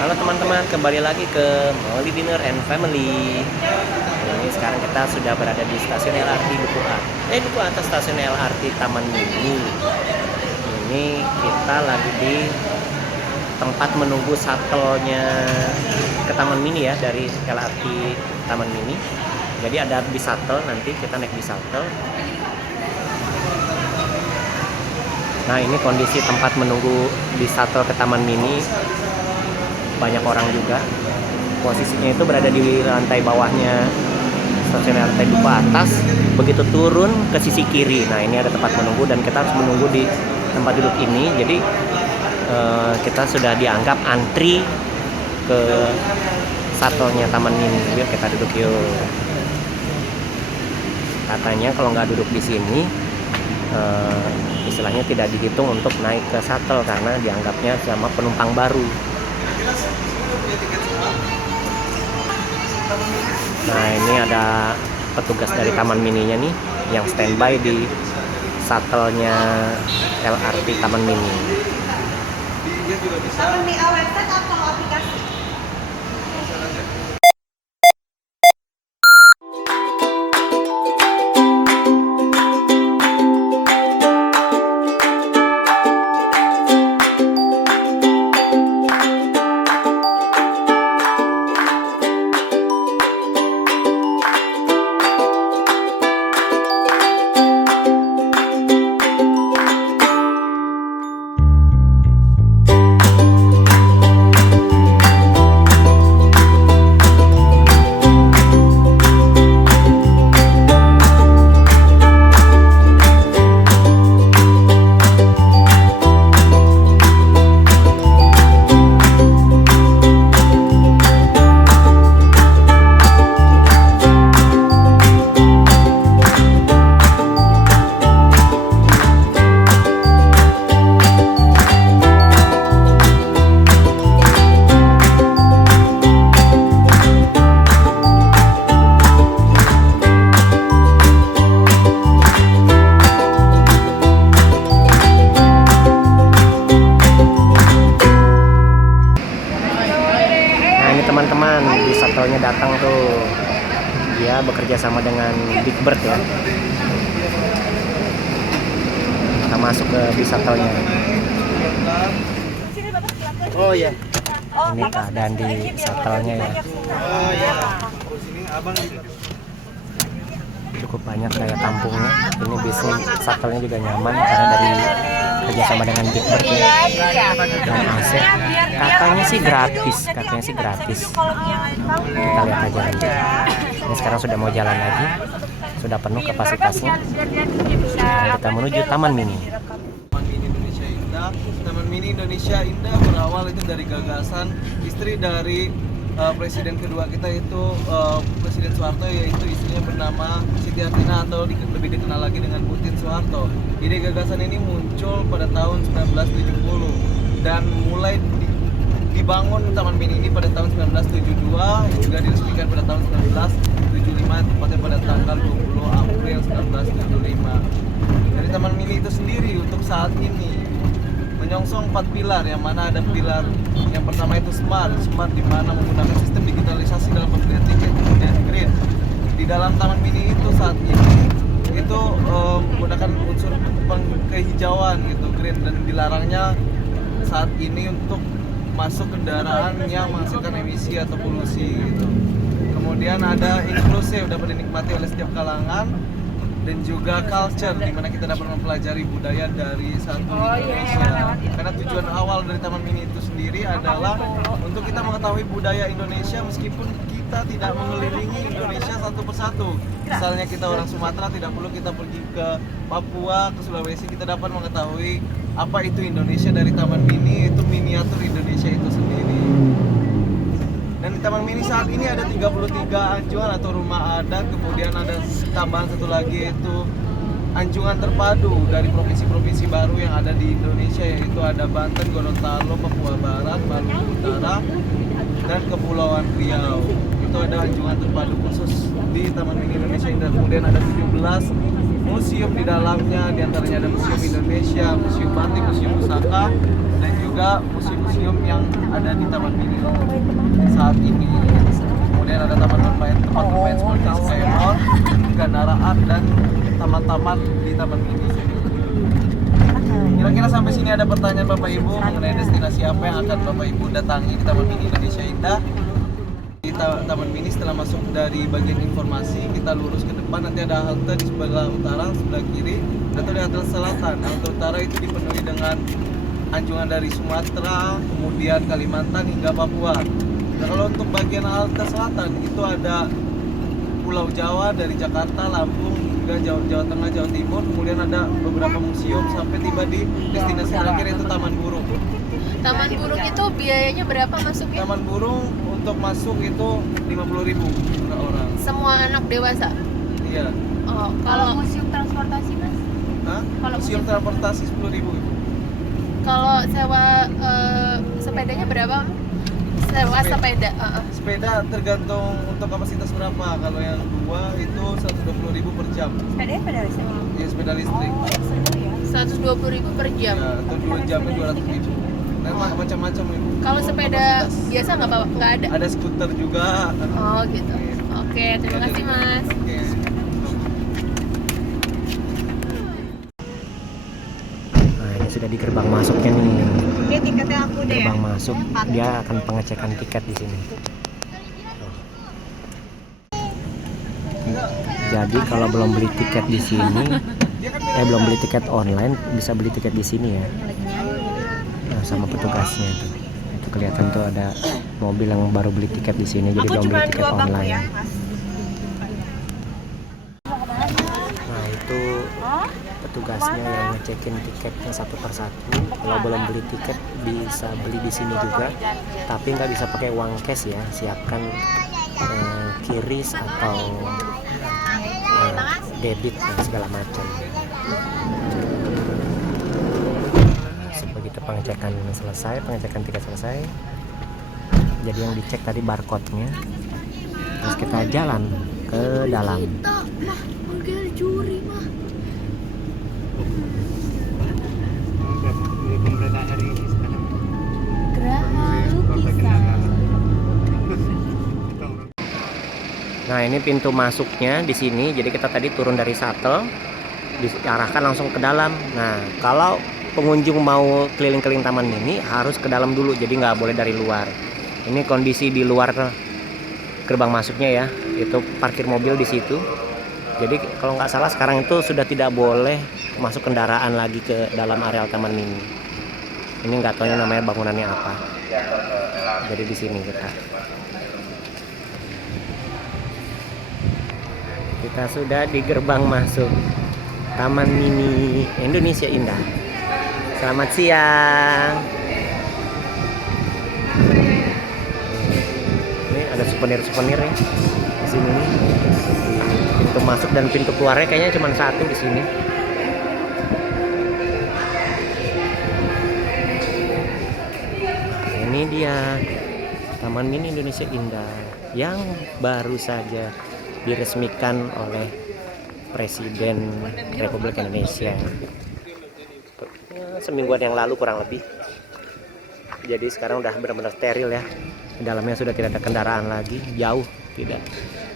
Halo teman-teman, kembali lagi ke Molly Dinner and Family. Ini sekarang kita sudah berada di stasiun LRT Duku Atas stasiun LRT Taman Mini. Ini kita lagi di tempat menunggu shuttle-nya ke Taman Mini ya, dari LRT Taman Mini. Jadi ada bis shuttle, nanti kita naik bis shuttle. Nah, ini kondisi tempat menunggu bis shuttle ke Taman Mini. Banyak orang juga. Posisinya itu berada di lantai bawahnya stasiun LRT Duku Atas. Begitu turun ke sisi kiri, nah ini ada tempat menunggu dan kita harus menunggu di tempat duduk ini. Jadi kita sudah dianggap antri ke shuttle-nya Taman Mini. Yuk kita duduk yuk. Katanya kalau nggak duduk di sini istilahnya tidak dihitung untuk naik ke shuttle karena dianggapnya sama penumpang baru. Nah, ini ada petugas dari Taman Mininya nih yang standby di shuttle-nya LRT Taman Mini. Taman Mini website atau aplikasi? Teman-teman, di shuttle-nya datang tuh. Dia bekerja sama dengan Big Bird ya. Kita masuk ke bis shuttle-nya. Oh ya. Ini keadaan di shuttle-nya ya. Oh ya. Cukup banyak daya tampungnya. Ini bisnya shuttle-nya juga nyaman karena dari kerjasama dengan Big Bird ya. Dan AC. Katanya sih gratis. Kita lihat aja nanti. Ini sekarang sudah mau jalan lagi. Sudah penuh kapasitasnya. Sekarang kita menuju Taman Mini. Taman Mini Indonesia Indah. Taman Mini Indonesia Indah berawal itu dari gagasan istri dari presiden kedua kita itu Presiden Soeharto, yaitu istrinya bernama Siti Hartina atau lebih dikenal lagi dengan Putin Soeharto. Ide gagasan ini muncul pada tahun 1970 dan mulai dibangun Taman Mini ini pada tahun 1972, juga diresmikan pada tahun 1975, tepatnya pada tanggal 20 April 1975. Dari Taman Mini itu sendiri untuk saat ini menyongsong 4 pilar, yang mana ada pilar yang pertama itu smart di mana menggunakan sistem digitalisasi dalam pembelian tiket, kemudian green. Di dalam Taman Mini itu saat ini itu menggunakan unsur kehijauan gitu, green, dan dilarangnya saat ini untuk masuk kendaraan yang menghasilkan emisi atau polusi gitu. Kemudian ada inklusif, dapat dinikmati oleh setiap kalangan, dan juga culture, di mana kita dapat mempelajari budaya dari satu Indonesia. Karena tujuan awal dari Taman Mini itu sendiri adalah untuk kita mengetahui budaya Indonesia meskipun kita tidak mengelilingi Indonesia satu persatu. Misalnya kita orang Sumatera, tidak perlu kita pergi ke Papua, ke Sulawesi, kita dapat mengetahui apa itu Indonesia dari Taman Mini, itu miniatur Indonesia itu sendiri. Dan di Taman Mini saat ini ada 33 anjungan atau rumah adat, kemudian ada tambahan satu lagi yaitu anjungan terpadu dari provinsi-provinsi baru yang ada di Indonesia, yaitu ada Banten, Gorontalo, Papua Barat, Maluku Utara, dan Kepulauan Riau. itu ada anjungan terpadu khusus di Taman Mini Indonesia Indah. Kemudian ada 17 museum di dalamnya, diantaranya ada Museum Indonesia, Museum Batik, Museum Pusaka, dan juga museum-museum yang ada di Taman Mini saat ini. Kemudian ada tempat bermain seperti Sky Mall, Gandara Art, dan taman-taman di Taman Mini. Kira-kira sampai sini ada pertanyaan Bapak Ibu mengenai destinasi apa yang akan Bapak Ibu datangi di Taman Mini Indonesia Indah? Di Taman Mini setelah masuk dari bagian informasi, kita lurus ke depan, nanti ada halte di sebelah utara, sebelah kiri, dan ada halte selatan. Halte utara itu dipenuhi dengan anjungan dari Sumatera, kemudian Kalimantan hingga Papua. Nah, kalau untuk bagian halte selatan itu ada Pulau Jawa dari Jakarta, Lampung hingga Jawa Tengah, Jawa Timur. Kemudian ada beberapa museum sampai tiba di destinasi terakhir yaitu Taman Burung. Taman Burung itu biayanya berapa masuknya? Taman Burung untuk masuk itu 50.000 per orang. Semua anak dewasa? Iya. Oh, kalau museum transportasi mas? Hah? Kalau Museum transportasi 10.000 Ibu. Kalau sewa sepedanya berapa? Sewa sepeda? Sepeda tergantung untuk kapasitas berapa. Kalau yang 2 itu 120.000 per jam. Sepeda listrik. Ya, sepeda listrik. 120.000 per jam. Ya, atau 2 jamnya 200.000. Nah, macam-macam Ibu. Kalau sepeda Kapasitas. biasa nggak ada? Ada skuter juga. Oh gitu. Oke, terima kasih mas. Oke. Nah, ini sudah di gerbang masuknya nih. Ini tiketnya aku deh. Gerbang masuk, dia akan pengecekan tiket di sini. Jadi kalau belum beli tiket di sini, belum beli tiket online, bisa beli tiket di sini ya. Nah, sama petugasnya tuh. Itu kelihatan tuh ada mobil yang baru beli tiket di sini, jadi belum beli tiket online. Nah, itu petugasnya yang ngecekin tiketnya satu persatu. Kalau belum beli tiket bisa beli di sini juga, tapi nggak bisa pakai uang cash ya. Siapkan QRIS atau debit dan segala macam. Begitu pengecekan selesai, pengecekan tiket selesai, jadi yang dicek tadi barcode-nya, terus kita jalan ke dalam. Nah, ini pintu masuknya di sini. Jadi kita tadi turun dari shuttle, diarahkan langsung ke dalam. Nah, kalau pengunjung mau keliling-keliling Taman Mini harus ke dalam dulu, jadi nggak boleh dari luar. Ini kondisi di luar gerbang masuknya ya, itu parkir mobil di situ. Jadi kalau nggak salah sekarang itu sudah tidak boleh masuk kendaraan lagi ke dalam areal Taman Mini. Ini nggak tahu namanya bangunannya apa. Jadi di sini kita sudah di gerbang masuk Taman Mini Indonesia Indah. Selamat siang. Ini ada souvenir-souvenir ya di sini. Pintu masuk dan pintu keluarnya kayaknya cuma satu di sini. Nah, ini dia Taman Mini Indonesia Indah yang baru saja diresmikan oleh Presiden Republik Indonesia semingguan yang lalu kurang lebih. Jadi sekarang udah benar-benar steril ya. Di dalamnya sudah tidak ada kendaraan lagi, jauh tidak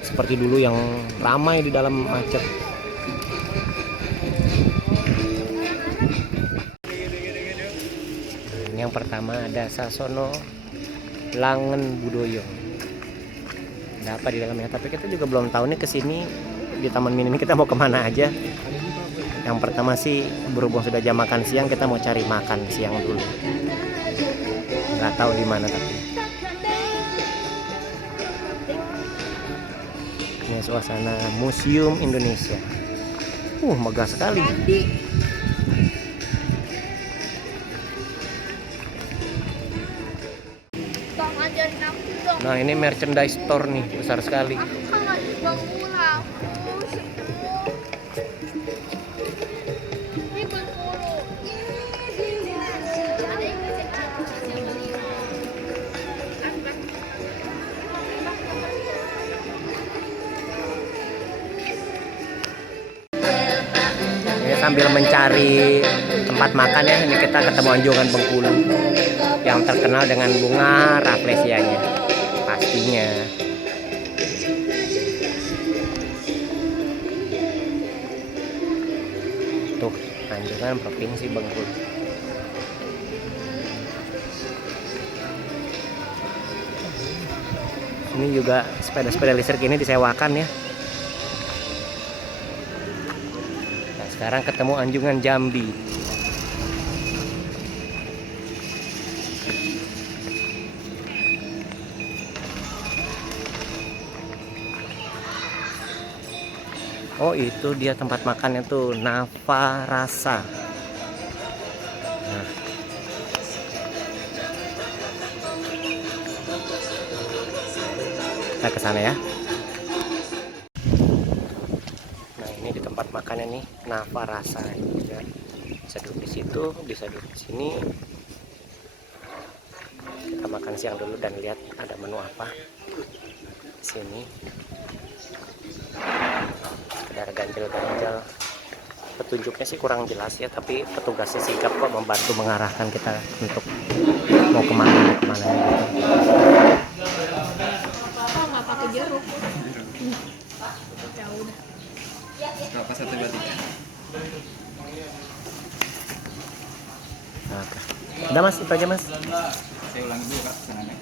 seperti dulu yang ramai di dalam macet. Yang pertama ada Sasono Langen Budoyo. Ada apa di dalamnya? Tapi kita juga belum tahu nih kesini di Taman Mini ini kita mau kemana aja. Yang pertama sih berhubung sudah jam makan siang, kita mau cari makan siang dulu. Nggak tahu di mana tapi. Ini suasana Museum Indonesia. Megah sekali. Nah, ini merchandise store nih, besar sekali. sambil mencari tempat makan ya. Ini kita ketemu Anjungan Bengkulu yang terkenal dengan bunga rafflesianya pastinya. Tuh Anjungan Provinsi Bengkulu. Ini juga sepeda-sepeda listrik ini disewakan ya. Nah, sekarang ketemu Anjungan Jambi. Oh, itu dia tempat makannya tuh, Nava Rasa. Nah. Kita ke sana ya. Nah, ini di tempat makannya nih, Nava Rasa. Ya. Bisa duduk di situ, bisa duduk di sini. Kita makan siang dulu dan lihat ada menu apa. Sini. Sekedar ganjel-ganjel. Petunjuknya sih kurang jelas ya, tapi petugasnya sigap kok membantu mengarahkan kita untuk mau kemana gitu. Nggak pakai jeruk. Ya udah. Berapa 1, 2, 3? Nah, udah mas, itu aja mas. Saya ulangi dulu Kak, senangnya.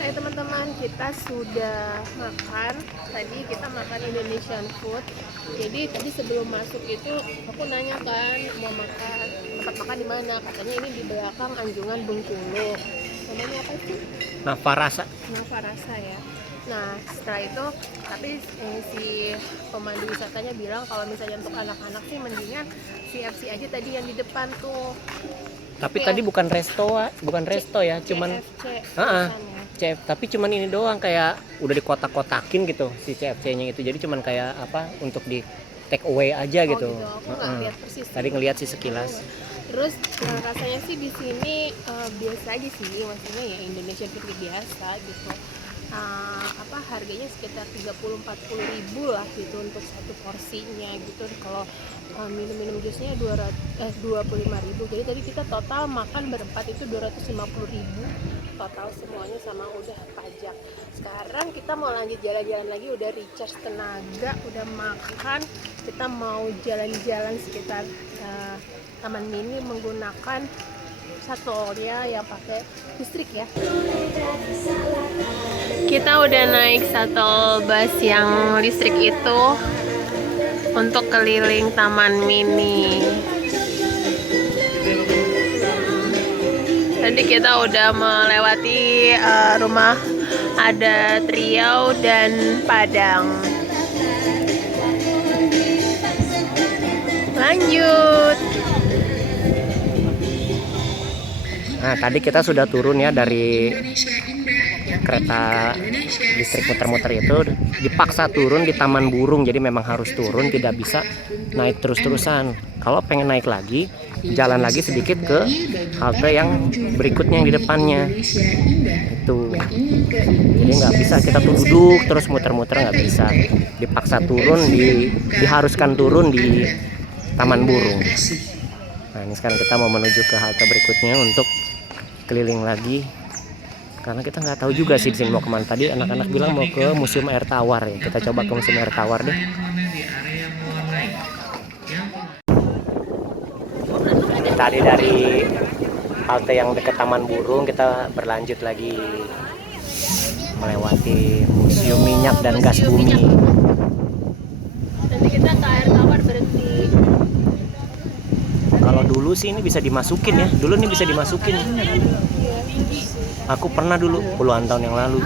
Hai teman-teman, kita sudah makan. Tadi kita makan Indonesian food. Jadi tadi sebelum masuk itu aku nanya kan mau makan tempat makan di mana? Katanya ini di belakang Anjungan Bengkulu. Namanya apa sih? Nava Rasa. Nava Rasa ya. Nah setelah itu tapi si pemandu wisatanya bilang kalau misalnya untuk anak-anak sih mendingan CFC aja tadi yang di depan tuh. Tapi tadi bukan resto ya, cuman tapi cuman ini doang, kayak udah dikotak-kotakin gitu si CFC-nya itu. Jadi cuman kayak apa untuk di take away aja gitu. Aku nggak lihat persis. Tadi ngelihat sih sekilas. Terus rasanya sih di sini biasa aja sih, maksudnya ya Indonesia food biasa gitu. Harganya sekitar 30-40 ribu lah gitu untuk satu porsinya gitu. Kalau minum jusnya 25 ribu. Jadi tadi kita total makan berempat itu 250 ribu total semuanya sama udah pajak. Sekarang kita mau lanjut jalan-jalan lagi, udah recharge tenaga, udah makan. Kita mau jalan-jalan sekitar Taman Mini menggunakan shuttle-nya yang pakai listrik ya. Kita udah naik shuttle bus yang listrik itu untuk keliling Taman Mini. Tadi kita udah melewati rumah adat Riau dan Padang. Lanjut. Nah, tadi kita sudah turun ya dari kereta listrik muter-muter itu, dipaksa turun di Taman Burung. Jadi memang harus turun, tidak bisa naik terus-terusan. Kalau pengen naik lagi, jalan lagi sedikit ke halte yang berikutnya yang di depannya. Itu. Jadi nggak bisa kita tuh duduk terus muter-muter, nggak bisa. Dipaksa turun, diharuskan turun di Taman Burung. Nah, ini sekarang kita mau menuju ke halte berikutnya untuk keliling lagi. Karena kita nggak tahu juga sih di sini mau kemana. Tadi anak-anak bilang mau ke Museum Air Tawar ya. Kita coba ke Museum Air Tawar deh. Tadi dari halte yang dekat Taman Burung kita berlanjut lagi melewati Museum Minyak dan Gas Bumi. Nanti kita ke Air Tawar berhenti. Kalau dulu sih ini bisa dimasukin ya. Dulu ini bisa dimasukin. Aku pernah dulu puluhan tahun yang lalu.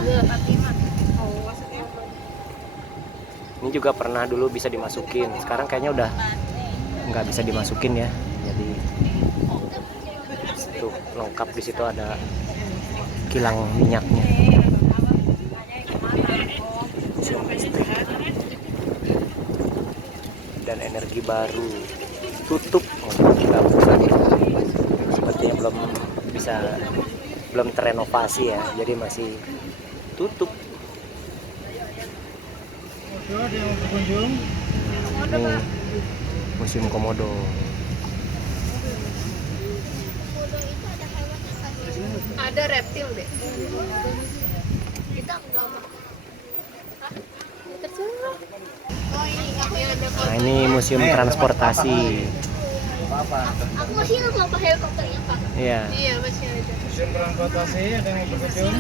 Ini juga pernah dulu bisa dimasukin. Sekarang kayaknya udah nggak bisa dimasukin ya. Jadi tuh lengkap, di situ ada kilang minyaknya. Dan energi baru tutup, nggak bisa, sepertinya belum terenovasi ya, jadi masih tutup. Ini Museum Komodo. Ada reptil deh. Kita nggak mau. Terserah. Oh ini ada Nah, ini museum transportasi. Aku masih ingat loh helikopternya Pak. Iya. Iya masih ada. Museum transportasi ada yang mau berkunjung.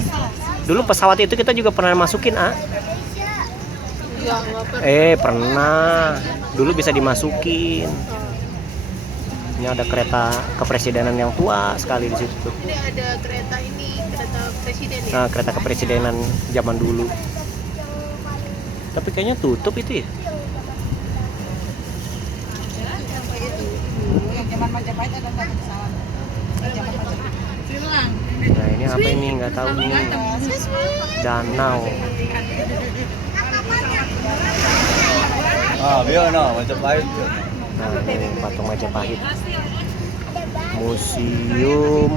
Dulu pesawat itu kita juga pernah masukin, ah. Nggak pernah. Pernah. Dulu bisa dimasukin. Ini ada kereta kepresidenan yang tua sekali di situ. Ini ada kereta ini, kereta presiden ya. Nah, kereta kepresidenan zaman dulu. Tapi kayaknya tutup itu ya. Yang zaman Majapahit ada satu pesawat. Zaman Majapahit. Bilang. Nah, ini apa ini? Nggak tahu nih. Danau. Biar Majapahit. Nah, ini patung Majapahit. Museum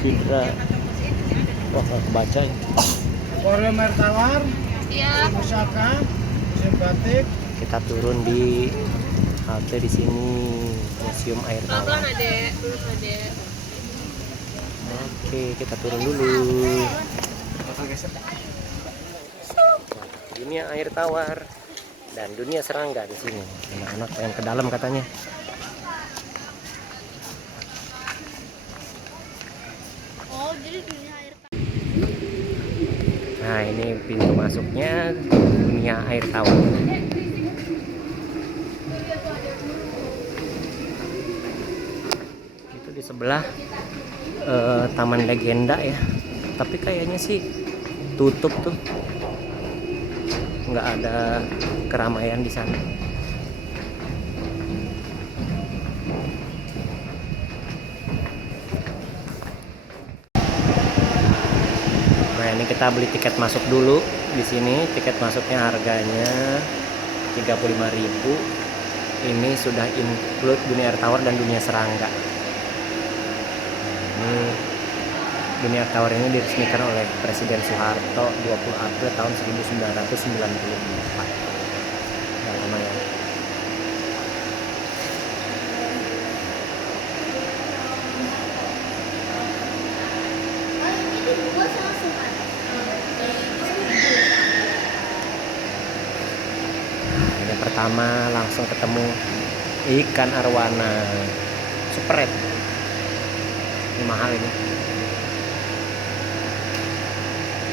kita. Wah, nggak kebaca ya. Korea Air Tawar, Iya. Pusaka, Museum Batik. Kita turun di halte di sini, Museum Air Pelan-pelan Tawar. adek, belum adek. Oke, kita turun dulu. Dunia air tawar dan dunia serangga di sini. Anak-anak pengen ke dalam katanya. Oh jadi dunia air. Nah, ini pintu masuknya dunia air tawar. Itu di sebelah Taman Legenda ya. Tapi kayaknya sih tutup tuh. Nggak ada keramaian di sana. Nah, ini kita beli tiket masuk dulu di sini. Tiket masuknya harganya 35.000. Ini sudah include dunia air tawar dan dunia serangga. Ini dunia air tawar ini diresmikan oleh Presiden Soeharto 20 April tahun 1994. Yang lama ya. Ini pertama langsung ketemu ikan arwana super red. Ini mahal ini.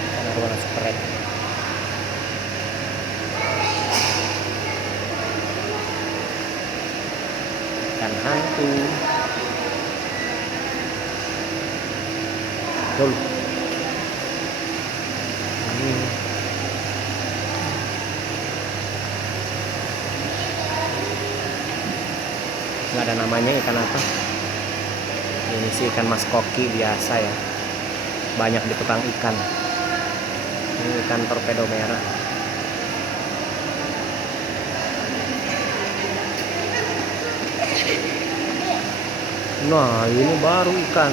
Ikan arwana super red. Ikan hantu. Tuh. Ini nggak ada namanya ikan apa. Ini sih ikan mas koki biasa ya, banyak di tukang ikan. Ini ikan torpedo merah. Nah, ini baru ikan.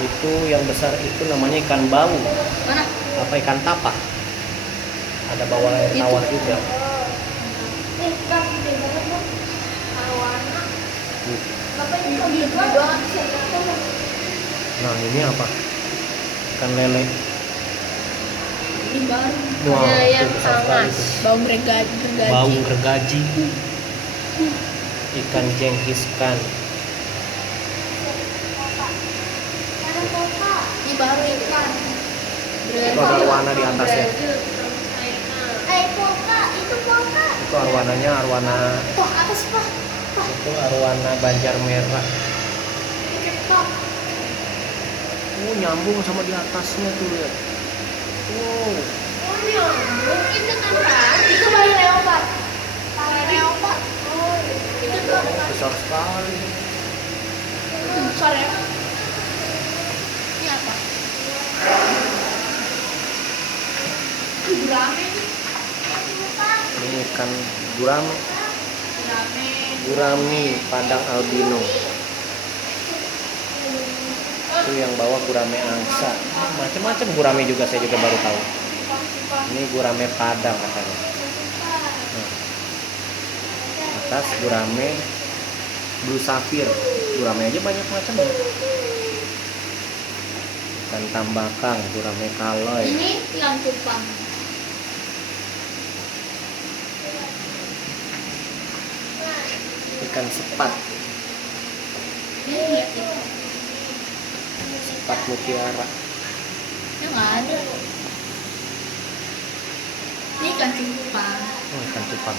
Itu yang besar itu namanya ikan bau. Apa ikan tapa? Ada bawah air tawar juga. Nah, ini apa? Ikan lele. Wah, Ada itu yang besar sekali sangat tuh. bau gergaji. Bau gergaji. Ikan jengkiskan. Ini baru ikan. Itu ada arwana di atasnya. Itu arwananya arwana. Itu arwana Banjar Merah. Oh, nyambung sama di atasnya tuh ya. Wow. Itu kan itu baru leopard. Leopard. Oh, itu tuh Besar sekali. itu besar ya. Ini apa? Gurame. Ini ikan gurame. Gurami Padang albino. Itu yang bawa gurame angsa. Macam-macam gurame juga, saya juga baru tahu. Ini gurame Padang katanya. Nah. atas gurame blue sapphire. Gurame aja banyak macamnya. Ikan tambakang, gurame kaloy. Ini ikan cupang. Ikan sepat, Ini sepat mutiara. yang ada. Ini ikan cupang. Oh, ikan cupang.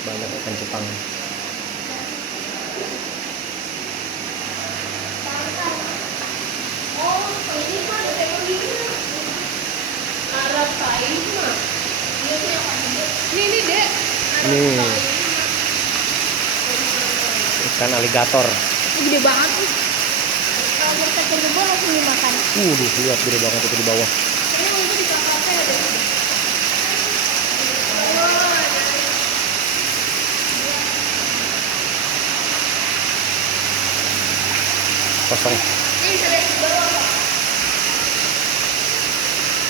Banyak ikan cupang. Oh, ini mah ada tengok gini. Arab kain mah. Iya tuh yang paling gede. Ini dek. Nih, ikan aligator. Ini gede banget nih. Kalau kita coba langsung dimakan. Lihat gede banget itu di bawah. Ini mungkin di kafe ada. Kosong. Ini bisa dari bawah.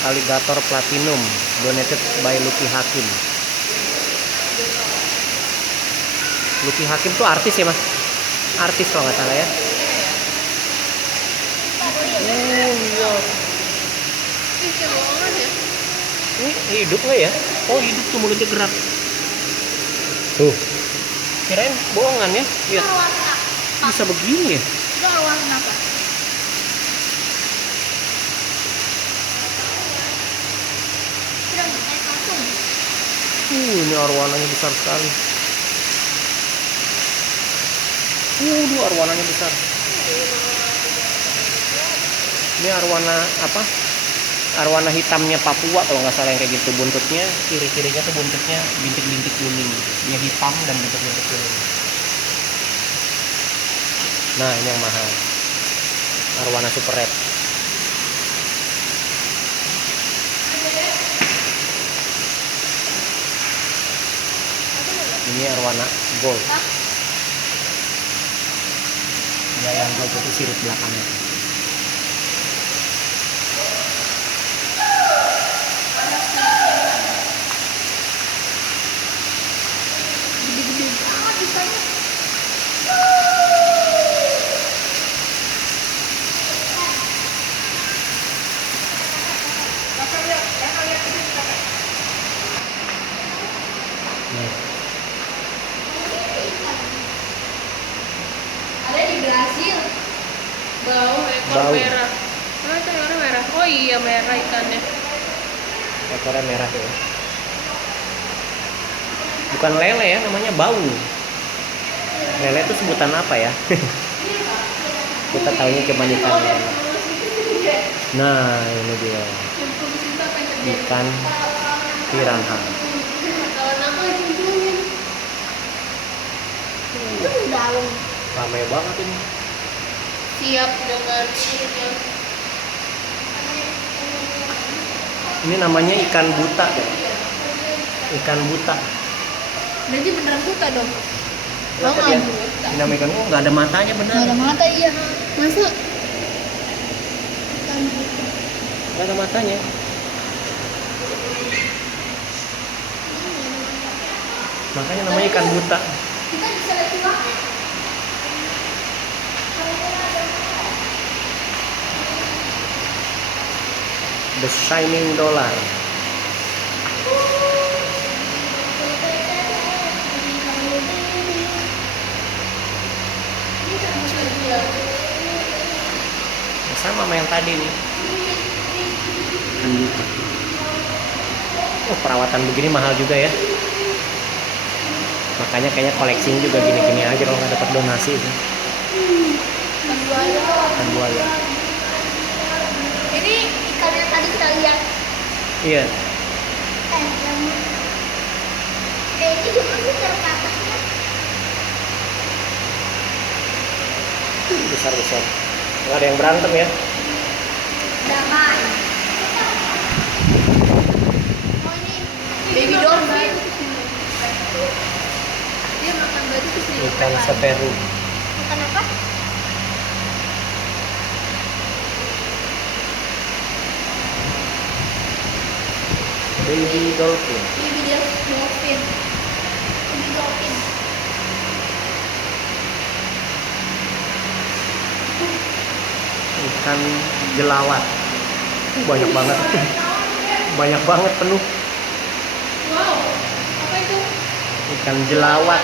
Alligator platinum, donated by Lucky Hakim. Lucky Hakim tuh artis ya mas? Artis kalau nggak salah ya. Oh iya. Ih, kayak bohongan ya. Ini hidup nggak ya? Oh hidup tuh, mulutnya gerak. Tuh. Kirain bohongan ya? Lihat. Warna. Bisa begini ya? Itu warna apa? Tidak kayak patung. Ini arwananya besar sekali. Arwananya besar. Ini arwana apa? Arwana hitamnya Papua kalau nggak salah yang kayak gitu. Buntutnya, kiri-kirinya tuh buntutnya bintik-bintik kuning. Dia hitam dan bintik-bintik kuning. Nah ini yang mahal. Arwana super red. Ini arwana gold. Ya yang gold itu sirip belakangnya. Gede-gede banget ikannya. Nih. Ada di Brasil. Bau ekor Bau. merah. Oh, itu ekornya merah. Oh iya, merah ikannya. Ekornya merah ya. Bukan lele ya, namanya bau. Lele itu sebutan apa ya? Kita tahunya cuma ikan lele. Nah, ini dia. Ikan piranha. Kalau nama judulnya. Dalam. Ramai banget ini. Siap dengan ininya. Ini namanya ikan buta ya. Ikan buta. Berarti beneran buta dong. Kenapa dia? Ini ikan nggak ada matanya bener. Nggak ada mata iya. Masa Nggak ada matanya. Makanya namanya ikan buta. Kita bisa lihat uangnya. The Shining Dollar. Sama sama yang tadi nih. Oh, perawatan begini mahal juga ya. Makanya kayaknya koleksinya juga gini-gini aja kalau nggak dapat donasi. Ikan buaya. Ini ikan yang tadi kita lihat. Iya. Ini juga sih terbatasnya. Besar-besar. Nggak ada yang berantem ya. Damai. Oh ini baby dolphin? Dia makan batu terus dia Ikan seperu. Ikan apa? Baby dolphin. Baby dolphin. ikan jelawat. Banyak banget. Banyak banget penuh. Wow, apa itu? Ikan jelawat.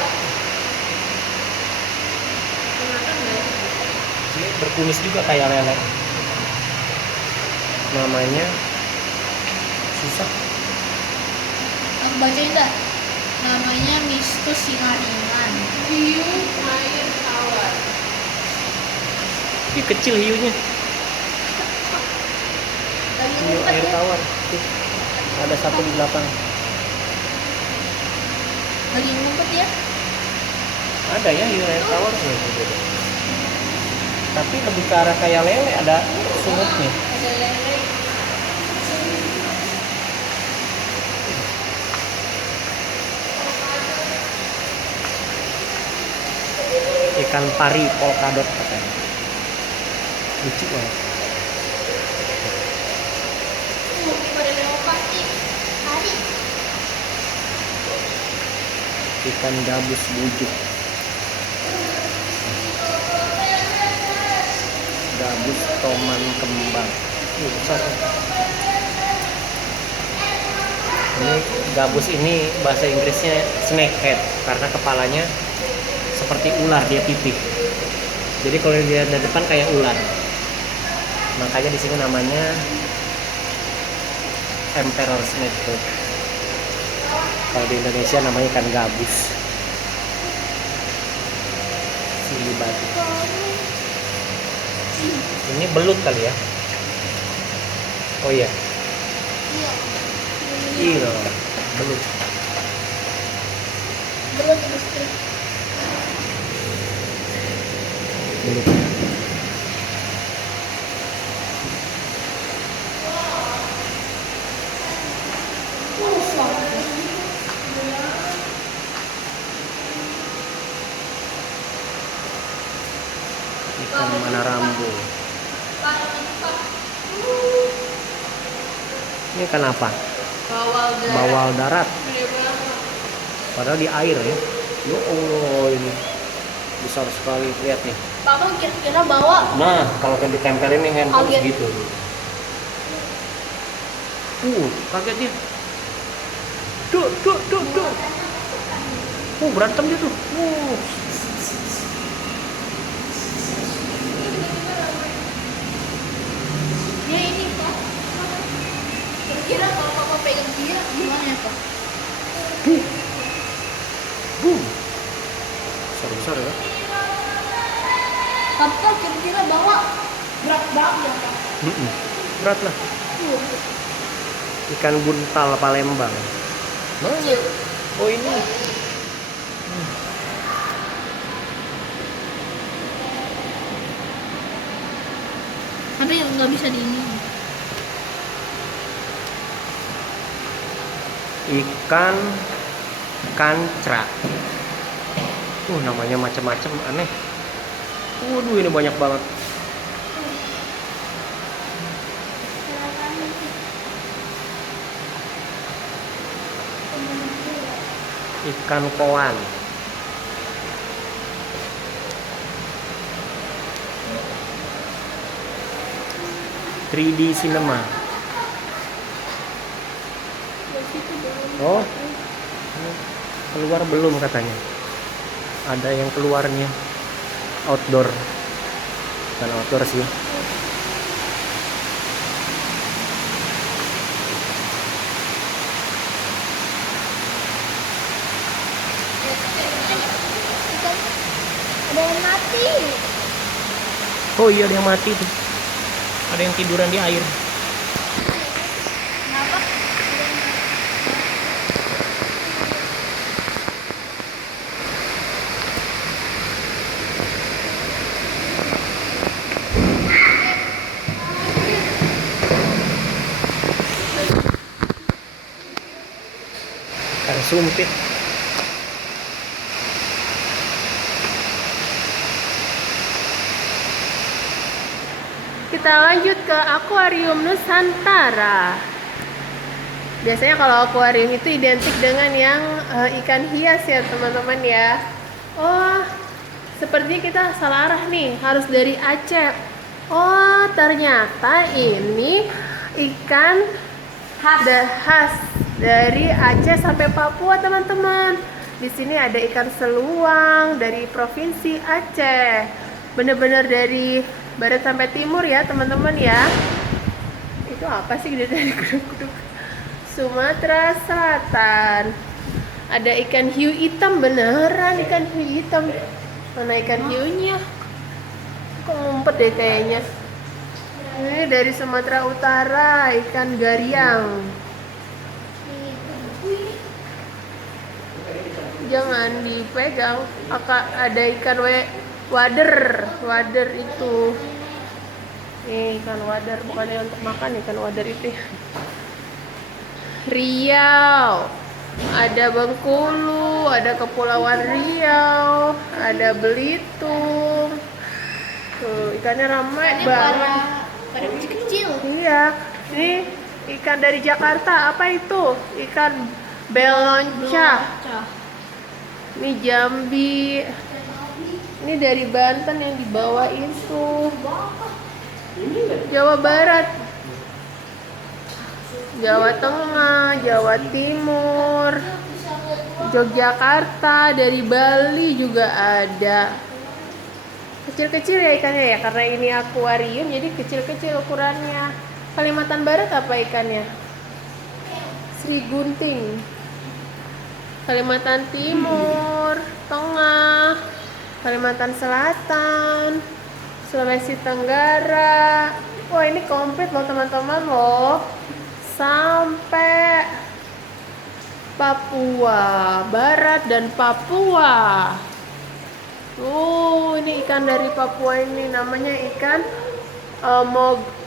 Ini berkumis juga kayak lele. Namanya susah. Aku bacain dah. Namanya mistus singaringan. Hiu air tawar. Ini kecil hiunya. Lagi Hiu ngumpet air ya. tawar. Tuh, ada satu di belakang. Lagi ngumpet ya. Ada ya hiu air tawar. Tapi lebih ke arah kayak lele, ada sungutnya. Ada lele. Ikan pari polkadot katanya. Lucu banget. Pada leopard nih. Hari. Ikan gabus bujuk. Gabus toman kembang. Besar. Ini gabus ini bahasa Inggrisnya snakehead karena kepalanya seperti ular, dia pipih. Jadi kalau dilihat dari depan kayak ular. Makanya di sini namanya emperor snakehead. Kalau di Indonesia namanya ikan gabus. Sili batu. Ini belut kali ya? Oh iya. Iya, belut. Belut industri. Belut. Ikan mana rambu. Ini ikan apa? Bawal darat. Bawal darat. Gede banget. Padahal di air ya. Ya Allah, ini besar sekali, lihat nih. Papa kira-kira bawa Nah, kalau kan ditempelin nih handphone Kaget. segitu. Kaget dia. Tuh. Berantem dia tuh. dia ini Pak. Kira-kira kalau papa pegang dia gimana ya Pak? Besar ya. Papa kira-kira bawa berat banget ya Pak. Berat lah. Ikan buntal Palembang. Mana? Oh ini. Tapi nggak bisa di ini. Ikan kancra. Namanya macam-macam aneh. Waduh, ini banyak banget. Ikan koan. ...3D cinema. Oh, keluar belum katanya. Ada yang keluarnya outdoor. Bukan outdoor sih. Ada yang mati. Oh iya, ada yang mati tuh. Ada yang tiduran di air. Kenapa? Ikan sumpit. Kita lanjut ke akuarium Nusantara. Biasanya kalau akuarium itu identik dengan yang ikan hias ya teman-teman ya. Oh, sepertinya kita salah arah nih, harus dari Aceh. Oh, ternyata ini ikan khas dari Aceh sampai Papua, teman-teman. Di sini ada ikan seluang dari provinsi Aceh. Bener-bener dari barat sampai timur ya, teman-teman ya. Itu apa sih dari kuduk-kuduk? Sumatera Selatan. Ada ikan hiu hitam, beneran ikan hiu hitam. Mana ikan hiunya? Kok ngumpet deh kayaknya. Ini dari Sumatera Utara, ikan gariang. Jangan dipegang. Ada ikan wader itu. Ikan wader, bukannya untuk makan, ikan wader itu. Riau. Ada Bengkulu, ada Kepulauan Riau, ada Belitung. Tuh, ikannya ramai banget. Pada kecil-kecil. Iya, ini ikan dari Jakarta. Apa itu? Ikan belonca. Ini Jambi. Ini dari Banten yang di bawah itu. Jawa Barat, Jawa Tengah, Jawa Timur, Yogyakarta, dari Bali juga ada. Kecil-kecil ya ikannya ya, karena ini akuarium jadi kecil-kecil ukurannya. Kalimantan Barat apa ikannya? Sri Gunting. Kalimantan Timur, Tengah, Kalimantan Selatan, Sulawesi Tenggara. Wah, ini komplit loh teman-teman loh. Sampai Papua Barat dan Papua. Ini ikan dari Papua, ini namanya ikan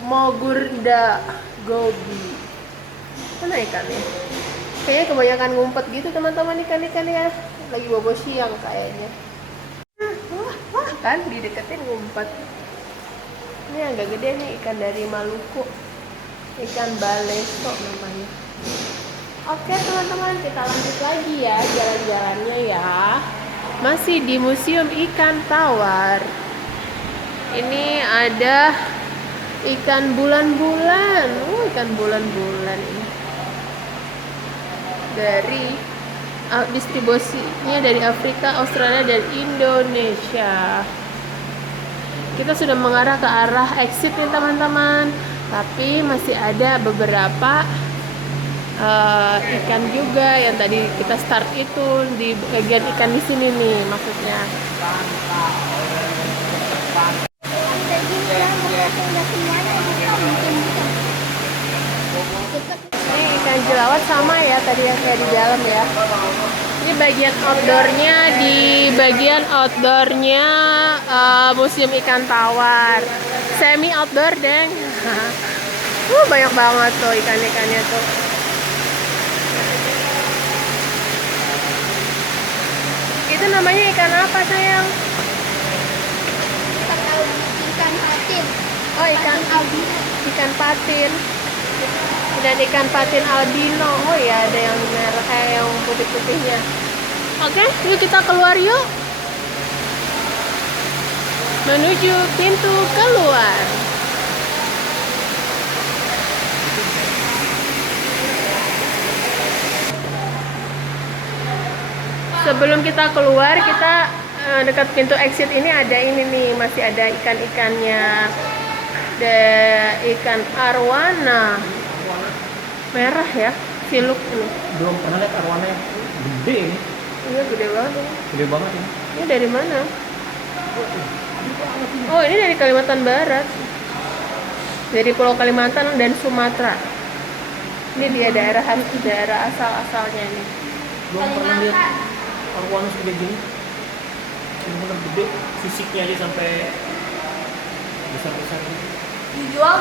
Mogurda gobi. Mana ikannya? Kayaknya kebanyakan ngumpet gitu teman-teman, ikan-ikan ya. Lagi bobo siang kayaknya. Wah, kan dideketin ngumpet. Ini agak gede nih, ikan dari Maluku. Ikan baleso namanya. Oke teman-teman, kita lanjut lagi ya jalan-jalannya ya. Masih di Museum Ikan Tawar. Ini ada ikan bulan-bulan. Ikan bulan-bulan ini. Dari distribusinya dari Afrika, Australia, dan Indonesia. Kita sudah mengarah ke arah exit nih teman-teman. Tapi masih ada beberapa ikan juga yang tadi kita start itu di bagian ikan di sini nih maksudnya. Ini ikan jelawat sama ya tadi yang kayak di dalam ya. Ini bagian outdoornya, di bagian outdoornya Museum Ikan Tawar. Semi outdoor deng. Banyak banget tuh ikan-ikannya tuh. Itu namanya ikan apa sayang? Ikan patin. Oh, ikan patin. Dan ikan patin albino. Oh ya, ada yang merah, yang putih-putihnya. Oke, yuk kita keluar yuk. Menuju pintu keluar. Sebelum kita keluar, kita dekat pintu exit ini ada ini nih, masih ada ikan-ikannya. Ada ikan arwana. Merah ya, siluk ini. Belum pernah lihat arwana yang gede ini. Iya, gede banget. Gede banget ini. Ini dari mana? Oh, ini dari Kalimantan Barat. Dari Pulau Kalimantan dan Sumatera. Ini dia daerah asal-asalnya nih. Belum pernah lihat arwana segede gini. Benar-benar gede, fisiknya aja sampai besar-besar gitu. Dijual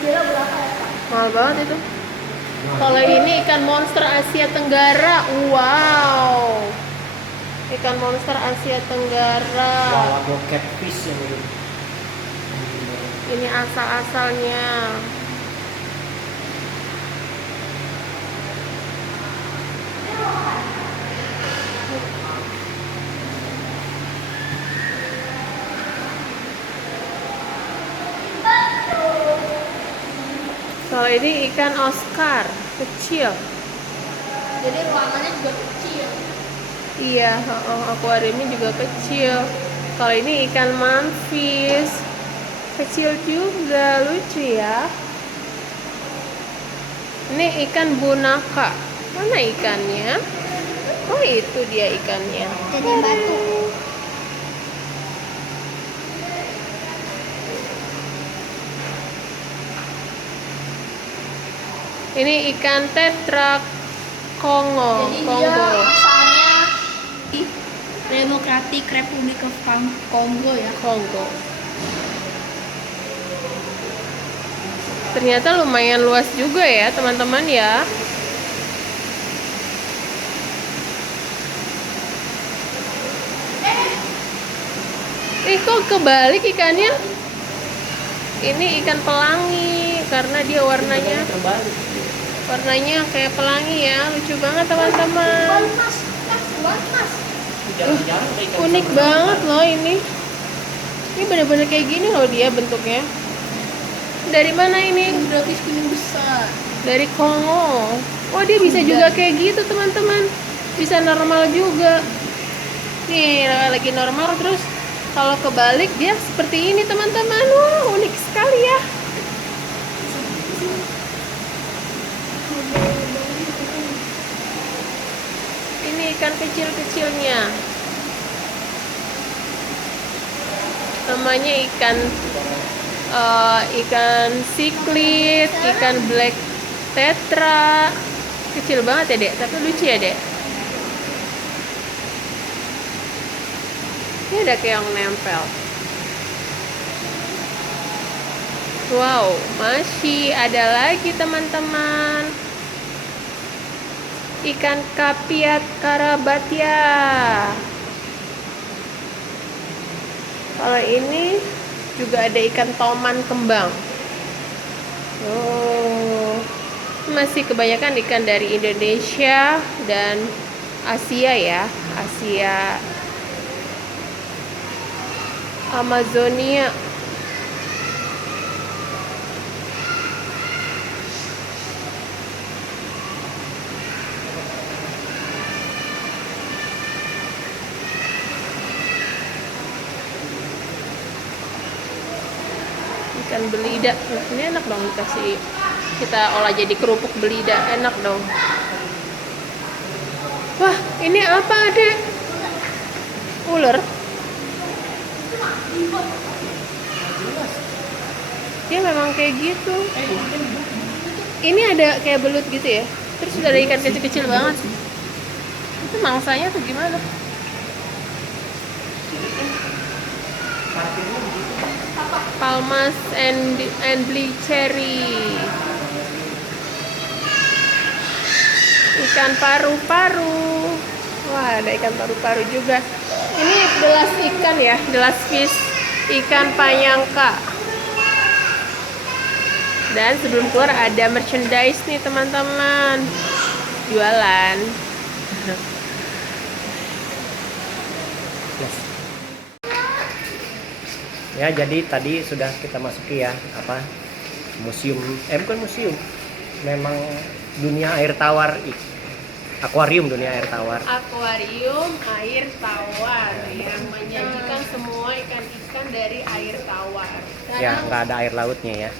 kira berapa ya Pak? Mahal banget itu. Kalau ini ikan monster Asia Tenggara. Wow. Ikan monster Asia Tenggara. Walago catfish yang ini. Ini asal-asalnya. ini ikan Oscar kecil. Jadi ruangannya juga kecil. Iya, akuariumnya juga kecil. Kalau ini ikan manfish, kecil juga, lucu ya. Ini ikan bunaka. Mana ikannya? Oh, itu dia ikannya. Jadi batu. Ini ikan tetra Kongo. Jadi dia Kongo. asalnya di Democratic Republic of Congo ya. Kongo. Ternyata lumayan luas juga ya, teman-teman ya. Kok kebalik ikannya? Ini ikan pelangi karena dia warnanya kayak pelangi ya. Lucu banget teman-teman. Mas, mas. Unik banget loh ini. Ini benar-benar kayak gini loh dia bentuknya. Dari mana ini? Gratis kuning besar. Dari Kongo. Oh, dia bisa juga kayak gitu teman-teman. Bisa normal juga. Nih lagi normal, terus kalau kebalik dia seperti ini teman-teman. Wah, unik sekali ya. Ini ikan kecil-kecilnya. Namanya ikan siklit, ikan black tetra. Kecil banget ya, Dek, tapi lucu ya, Dek. Ini ada keong nempel. Wow, masih ada lagi teman-teman. Ikan kapiat karabatia. Kalau ini juga ada ikan toman kembang. Oh, masih kebanyakan ikan dari Indonesia dan Asia ya, Asia Amazonia. Ikan belida, ini enak dong dikasih kita olah jadi kerupuk belida, enak dong. Wah, ini apa, Adek? Ular? Dia memang kayak gitu. Ini ada kayak belut gitu ya. Terus sudah ada ikan kecil-kecil banget. Itu mangsanya tuh gimana? Palmas and bleachery. Ikan paru-paru. Wah, ada ikan paru-paru juga. Ini gelas ikan ya, gelas fish, ikan panyangka. Dan sebelum keluar ada merchandise nih teman-teman, jualan. Ya, jadi tadi sudah kita masuki ya, museum, bukan museum, memang dunia air tawar, akuarium dunia air tawar. Akuarium air tawar yang menyajikan semua ikan-ikan dari air tawar. Ya, nggak ada air lautnya ya.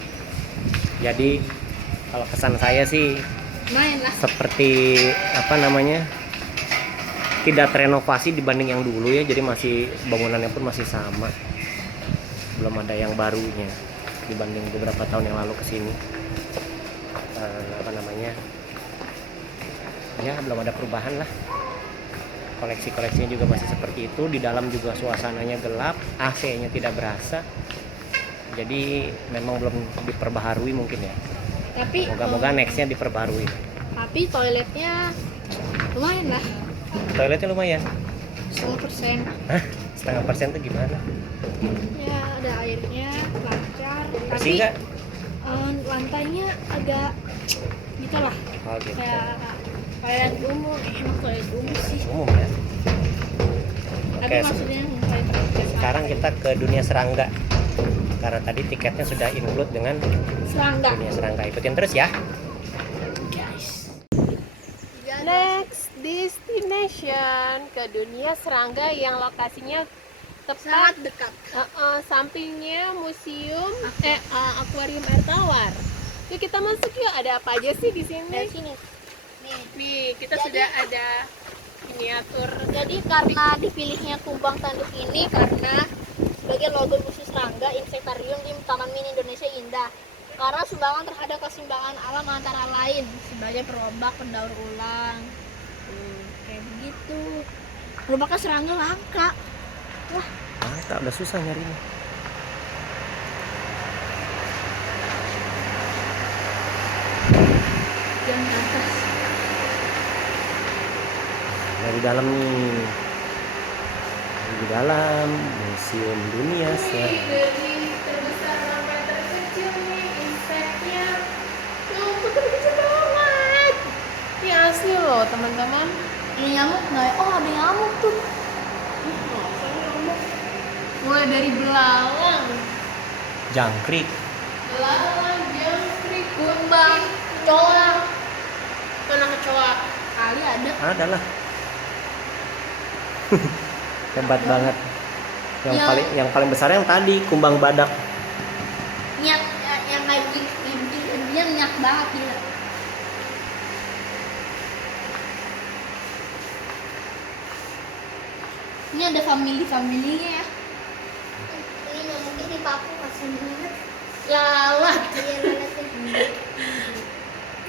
Jadi kalau kesan saya sih Main lah. seperti tidak terenovasi dibanding yang dulu ya, jadi masih bangunannya pun masih sama, belum ada yang barunya dibanding beberapa tahun yang lalu kesini. Ya belum ada perubahan lah, koleksi-koleksinya juga masih seperti itu. Di dalam juga suasananya gelap, AC-nya tidak berasa, jadi memang belum diperbaharui mungkin ya. Tapi Moga-moga nextnya diperbarui. tapi toiletnya lumayan lah. Toiletnya lumayan. 10%. Hah? 0,5% tuh gimana? Ya ada airnya lancar. Bersih Tapi nggak? lantainya agak gitu lah. Oh gitu. Kayak umum, enak toilet umum sih. Umum ya. Tapi Oke, maksudnya yang paling sekarang kita ke dunia serangga. Karena tadi tiketnya sudah include dengan Serangga. dunia serangga. Ikutin terus ya. Next destination ke dunia serangga yang lokasinya Sangat tepat dekat. sampingnya museum akuarium air tawar. Yuk kita masuk yuk. Ada apa aja sih di sini? Dari sini. Nih kita Jadi- sudah ada miniatur. Jadi karena dipilihnya kumbang tanduk ini karena sebagai logo museum serangga insektarium di Taman Mini Indonesia Indah. Karena sumbangan terhadap keseimbangan alam antara lain sebagai perombak pendaur ulang. Kayak begitu. Merupakan serangga langka. Mantap, udah susah nyarinya. Yang di atas. Dari dalam nih. Di dalam museum dunia serangga. Dari terbesar sampai terkecil nih inseknya. Tuh kecil banget. Ini asli loh teman-teman. Ada nyamuk nggak ya? Oh ada nyamuk tuh. Mulai dari belalang, Jangkrik. jangkrik, Kumbang, kecoa. mana kecoa? Kali ada. Ada lah. Hebat banget. Yang paling besar yang tadi kumbang badak. Niat yang kayak begini dia niat banget dia. Ini ada family-familinya ya. Ini nyamuknya di paku masih banget. Lalat.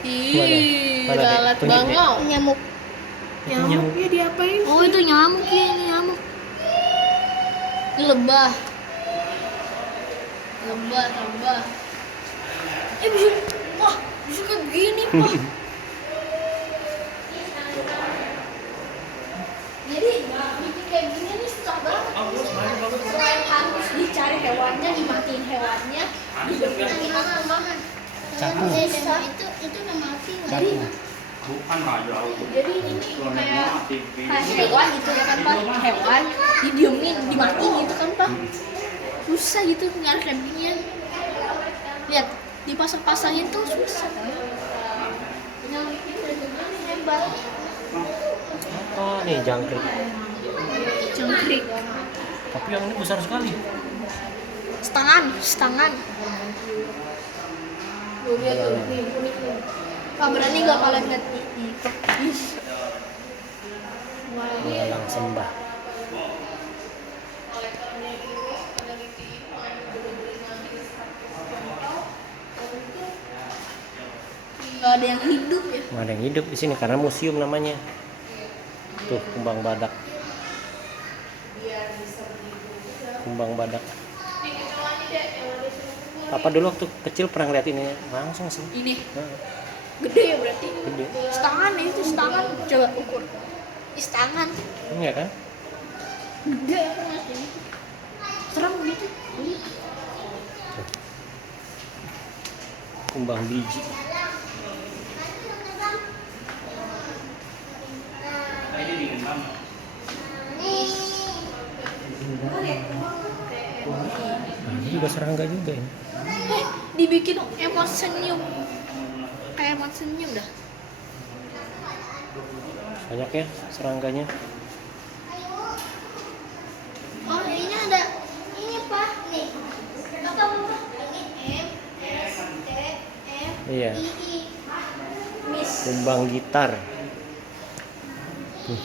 Ih, Mana, Dek? lalat Tunjuk, Dek. bangau. Nyamuk. Nyamuknya diapain? Oh itu nyamuk ya, ini nyamuk. Ini lebah. Lebah. Bisa, wah bisa kayak begini pak. Jadi bikin kayak gini nih susah banget. Selain harus dicari hewannya, dimatiin hewannya, dibikin rumah-rumahan. Capu. Itu udah mati. Jadi Jadi ini kayak kayak hewan gitu ya kan pak, hewan didiemin, dimatiin gitu kan pak. Susah gitu nyari kayak beginian. Lihat dipasang-pasangin tuh susah kan. Yang hebat. Oh, nih jangkrik. Jangkrik. Tapi yang ini besar sekali. Setangan. gue lihat tuh, nih unik nih. Pak berani nggak kalian lihat di Belalang sembah. nggak ada yang hidup ya. Nggak ada yang hidup di sini karena museum namanya. Tuh kumbang badak. Kumbang badak. Papa dulu waktu kecil pernah ngeliat ini langsung sih. Ini Nah, gede ya berarti. gede. Setangan ya itu setangan. Coba ukur. Setangan. Iya kan? Gede ya kan mas ini. Serem gitu. Kumbang biji. Nah, ini juga serangga juga ini. Dibikin emot senyum. Kayak emot senyum dah. Banyak ya serangganya. Oh ini ada ini pak nih. Apa ini M S T M Iya. I I Miss. Kumbang gitar. Tuh.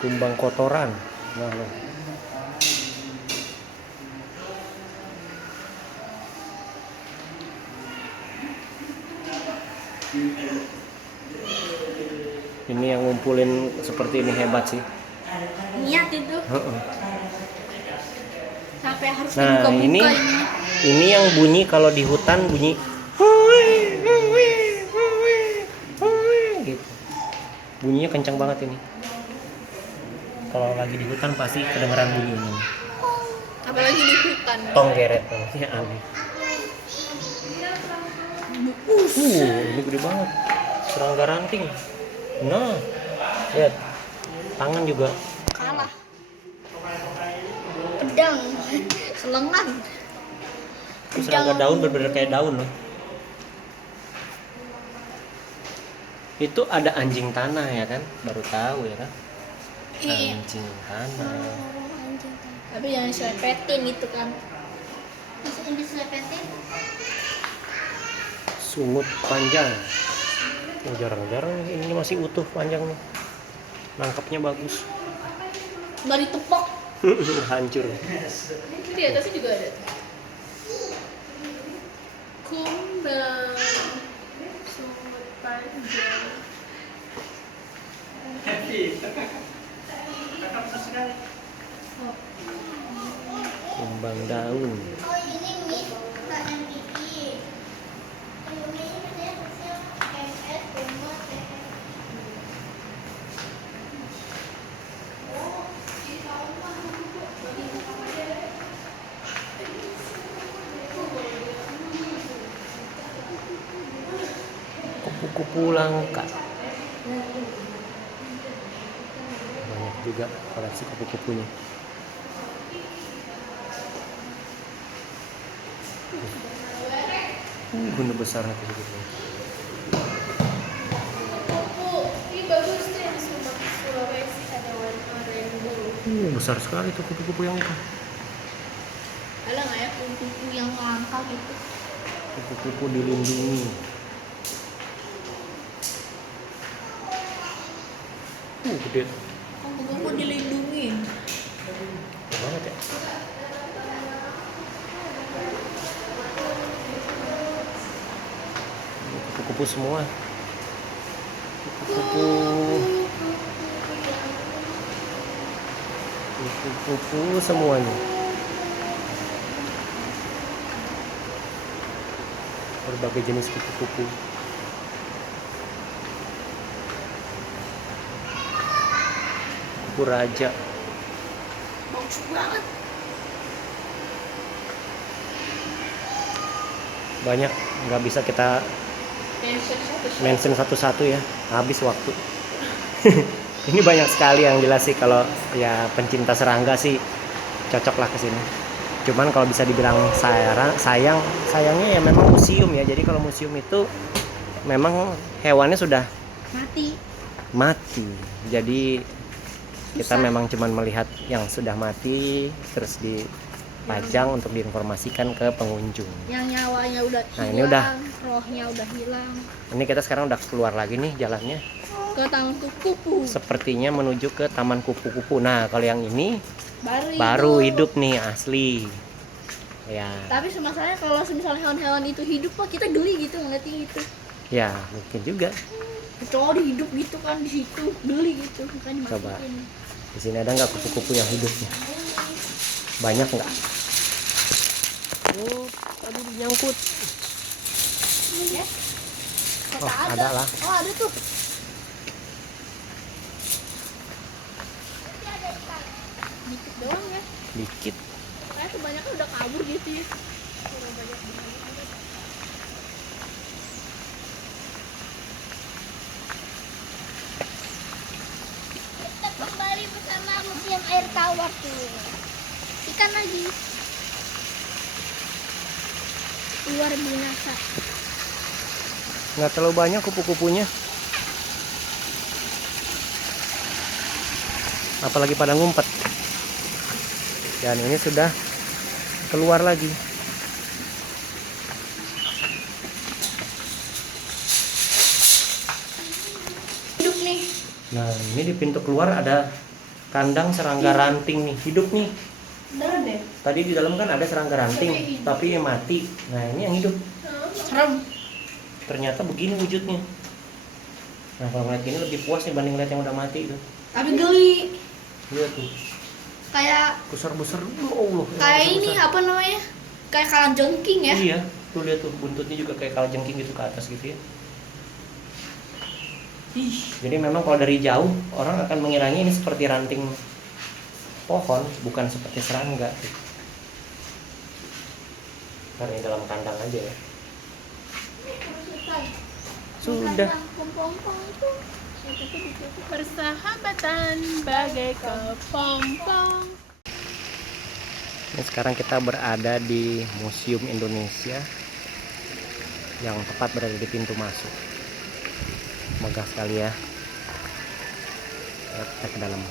Kumbang kotoran. Nah, loh. Ini yang ngumpulin seperti ini hebat sih. Niat itu. Heeh. Sampai harus Nah, dibuka-buka ini ini. yang bunyi kalau di hutan bunyi gitu. Bunyinya kencang banget ini. Kalau lagi di hutan pasti kedengeran bunyi ini. Apalagi di hutan. Tong geret ya aneh. Ini gede banget. Serangga ranting. Nah, lihat. Tangan juga. Kalah. Kejang, selengan. Itu serangga daun bener-bener kayak daun loh. Itu ada anjing tanah ya kan? Baru tahu ya kan? Iya. Anjing tanah. Tapi jangan diselepetin gitu kan. Masukin diselepetin. Sungut panjang. Oh, jarang-jarang ini masih utuh panjangnya. Nangkapnya bagus. Nggak ditepok. Hancur. Ini di atasnya juga ada. Kumbang sungut panjang. Kumbang daun. Oh ini Miss bukan Kiki. Ini harusnya MS Bemo Kupu-kupu langka. Banyak juga koleksi kupu-kupunya. Guna besar kupu-kupu. Ini bagus tuh yang di Sulawesi ada warna rainbow. Besar sekali tuh kupu-kupu yang itu. ada nggak ya kupu-kupu yang langka gitu? Kupu-kupu dilindungi. Gede Kupu-kupu dilindungi. banget ya. Kupu-kupu semua. Kupu-kupu. Kupu-kupu semuanya. Berbagai jenis kupu-kupu. Kupu raja. Bagus banget. Banyak, nggak bisa kita mention satu-satu ya, habis waktu. Ini banyak sekali yang jelas sih, kalau ya pencinta serangga sih cocok lah ke sini. Cuman kalau bisa dibilang sayangnya ya memang museum ya. Jadi kalau museum itu memang hewannya sudah mati. Jadi kita memang cuman melihat yang sudah mati terus dipajang untuk diinformasikan ke pengunjung. Yang nyawanya udah hilang, Nah, ini udah. rohnya udah hilang. Ini kita sekarang udah keluar lagi nih jalannya. Ke taman kupu-kupu. Sepertinya menuju ke Taman Kupu-Kupu. Nah, kalau yang ini Baru hidup nih, asli. Ya, Tapi masalahnya kalau misalnya hewan-hewan itu hidup, Pak, kita geli gitu ngeliatnya gitu. ya mungkin juga. Kecuali hidup gitu kan di situ, geli gitu. Makanya Coba. dimasukin. Di sini ada nggak kupu-kupu yang hidupnya? Banyak nggak? Oh, tadi nyangkut. Ya. Kata Oh, ada lah. Oh, ada tuh. Dikit doang ya. Dikit. Kayak kebanyakan udah kabur gitu ya. Kita kembali bersama museum air tawar tuh. Ikan lagi. Luar binasa. Nggak terlalu banyak kupu-kupunya. Apalagi pada ngumpet. Dan ini sudah keluar lagi. Hidup nih. Nah, ini di pintu keluar ada kandang serangga ranting nih, hidup nih. Beneran deh. Tadi di dalam kan ada serangga ranting, tapi yang mati. Nah, ini yang hidup. Serem. Ternyata begini wujudnya. Nah, kalau ngeliat gini lebih puas dibanding ngeliat yang udah mati itu. Tapi geli. Lihat tuh, Kayak besar-besar. Allah. kayak ini apa namanya? Kayak kalajengking ya. Iya, tuh lihat tuh buntutnya juga kayak kalajengking gitu ke atas gitu ya. Ih, Jadi memang kalau dari jauh orang akan mengiranya ini seperti ranting pohon, bukan seperti serangga. Karena ini dalam kandang aja ya. Sudah. Pompong itu. Persahabatan bagai kepompong. Ini sekarang kita berada di Museum Indonesia yang tepat berada di pintu masuk. Megah sekali ya. Kita ke dalam.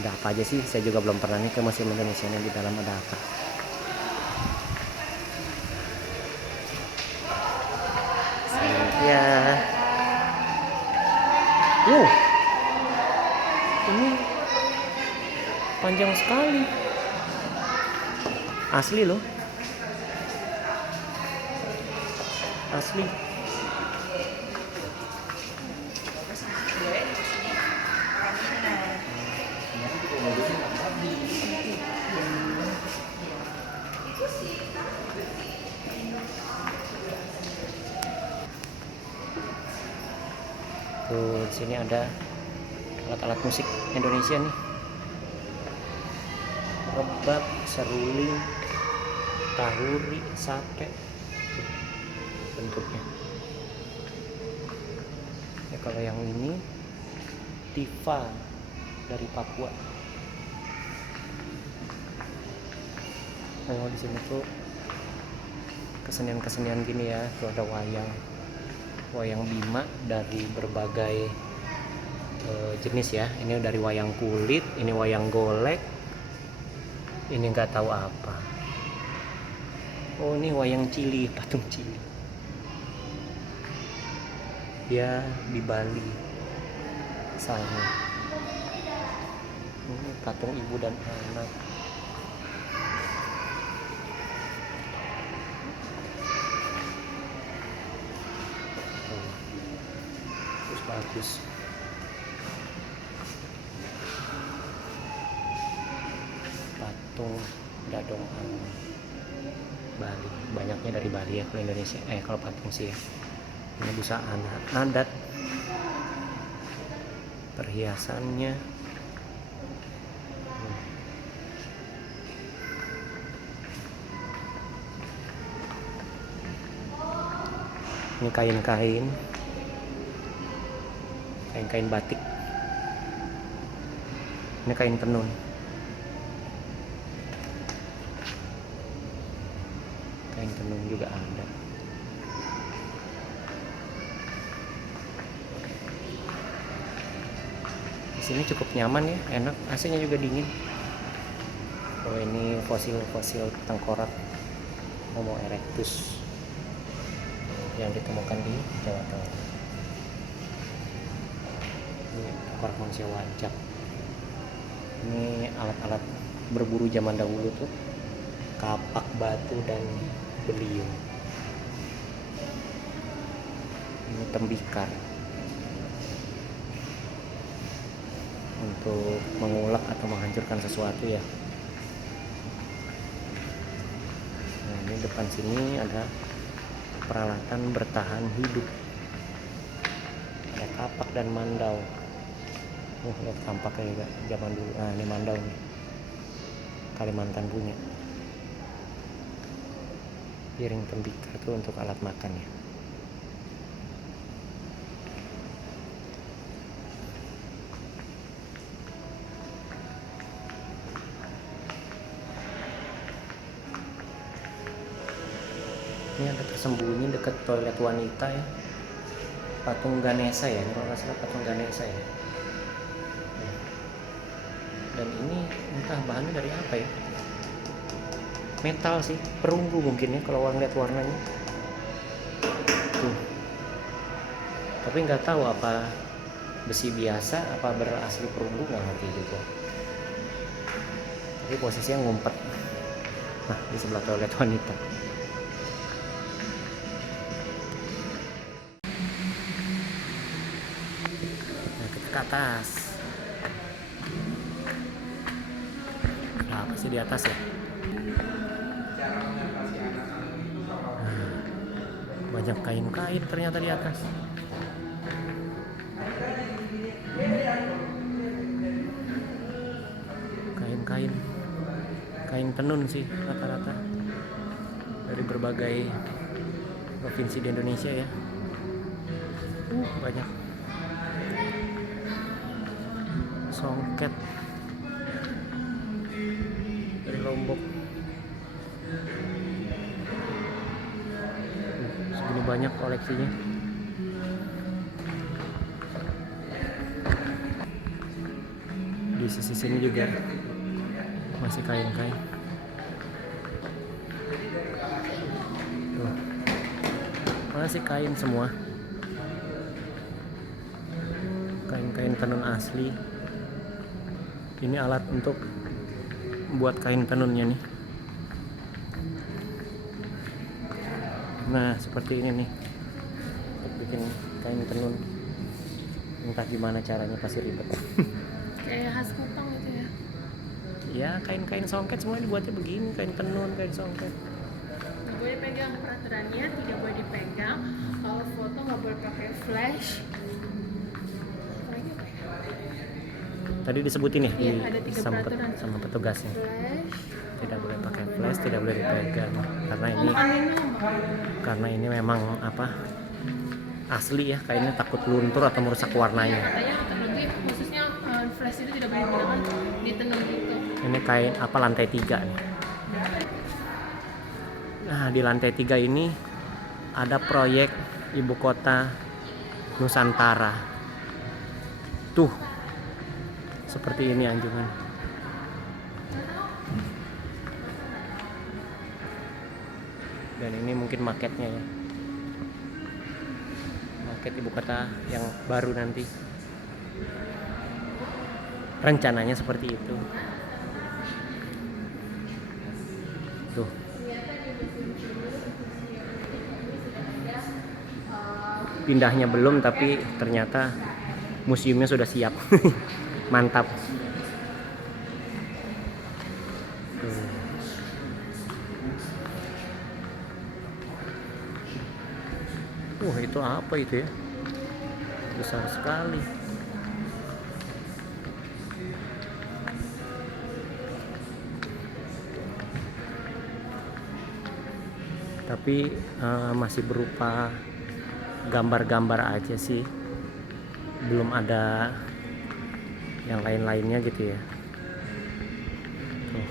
Ada apa aja sih? Saya juga belum pernah nih ke Museum Indonesia ini, di dalam ada apa. Ya. Ini panjang sekali. Asli loh. Asli. Tuh, di sini ada alat-alat musik Indonesia nih. Rebab, seruling, tahuri, sate. Bentuknya. Ya, kalau yang ini tifa dari Papua. Oh, di sini tuh kesenian-kesenian gini ya. Tuh ada wayang Bima dari berbagai jenis ya. Ini dari wayang kulit, ini wayang golek, ini nggak tahu apa. Oh, ini wayang cili, patung cili. Dia di Bali sana. Ini patung ibu dan anak. Terus bagus. Patung Dadong Anom Bali, banyaknya dari Bali ya kalau Indonesia. Kalau patung sih ya. Ini busana adat, perhiasannya. Ini kain-kain batik. Ini kain tenun. Kain tenun juga ada. Di sini cukup nyaman ya, enak. AC-nya juga dingin. Oh, ini fosil tengkorak Homo erectus yang ditemukan di Jawa Tengah. Ini tengkorak manusia wajak. Ini alat-alat berburu zaman dahulu tuh, kapak, batu, dan beliung. Ini tembikar untuk mengulek atau menghancurkan sesuatu ya. Nah, ini depan sini ada peralatan bertahan hidup. Ada kapak dan mandau. Lihat tampaknya juga zaman dulu. Nah, ini mandau nih. Kalimantan punya. Piring tembikar itu untuk alat makan ya. Ini ada tersembunyi dekat toilet wanita ya. Patung Ganesha ya, kalau nggak salah patung Ganesha ya. Dan ini entah bahannya dari apa ya. Metal sih, perunggu mungkin ya kalau orang lihat warnanya. Tuh. Tapi nggak tahu apa besi biasa, apa berasli perunggu, nggak ngerti juga. Tapi posisinya ngumpet. Nah, di sebelah toilet wanita. Nah, kita ke atas. Apa sih di atas ya? Banyak kain-kain ternyata di atas. Kain tenun sih rata-rata dari berbagai provinsi di Indonesia ya. Banyak songket dari banyak koleksinya. Di sisi sini juga masih kain-kain. Tuh. Masih kain semua. Kain-kain tenun asli. Ini alat untuk buat kain tenunnya nih. Nah, seperti ini nih. Untuk bikin kain tenun. Entah gimana caranya, pasti ribet. Kayak khas Kupang gitu ya. Ya, kain-kain songket semua dibuatnya begini, kain tenun, kain songket. Nggak boleh pegang, peraturannya tidak boleh dipegang. Kalau foto nggak boleh pakai flash. Apalagi apa ya? Tadi disebutin ya, Iya, ada 3 sama, peraturan. sama petugasnya. Flash. Tidak boleh pakai flash, tidak boleh dipegang. Karena ini memang apa? Asli ya, kainnya takut luntur atau merusak warnanya. Katanya terlebih khususnya flash itu tidak boleh digunakan di tenun gitu. Ini kain apa, lantai 3 nih. Nah, di lantai 3 ini ada proyek ibu kota Nusantara. Tuh, seperti ini anjungan. Dan ini mungkin maketnya ya. Maket ibu kota yang baru nanti. Rencananya seperti itu. Tuh. Pindahnya belum, tapi ternyata museumnya sudah siap. Mantap. Tuh. Itu apa itu ya? Besar sekali. Tapi masih berupa gambar-gambar aja sih, belum ada yang lain-lainnya gitu ya. Tuh.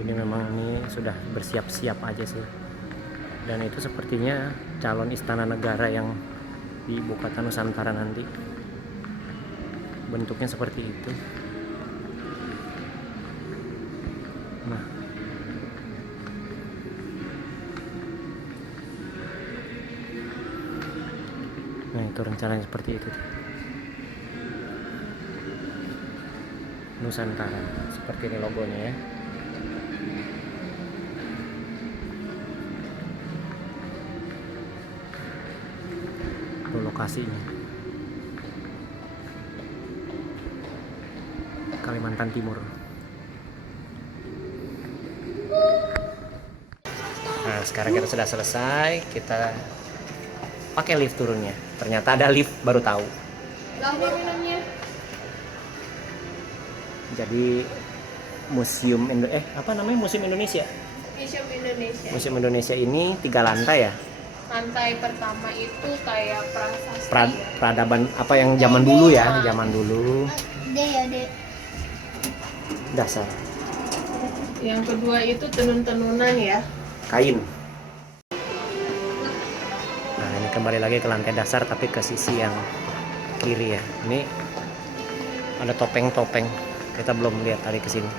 Ini memang ini sudah bersiap-siap aja sih. Dan itu sepertinya calon istana negara yang di ibu kota Nusantara nanti. Bentuknya seperti itu. Nah, itu rencananya seperti itu. Nusantara, seperti ini logonya ya. Itu lokasinya. Kalimantan Timur. Nah, sekarang kita sudah selesai, kita pakai lift turunnya. Ternyata ada lift, baru tahu. minumnya. Jadi Museum Museum Indonesia. Museum Indonesia. Museum Indonesia ini 3 lantai ya. Lantai pertama itu kayak prasasti. Peradaban apa yang zaman dulu ya, zaman dulu. Dek. Dasar Yang kedua itu tenun-tenunan ya. kain. Nah, ini kembali lagi ke lantai dasar tapi ke sisi yang kiri ya. Ini ada topeng-topeng. Kita belum lihat tadi ke sini.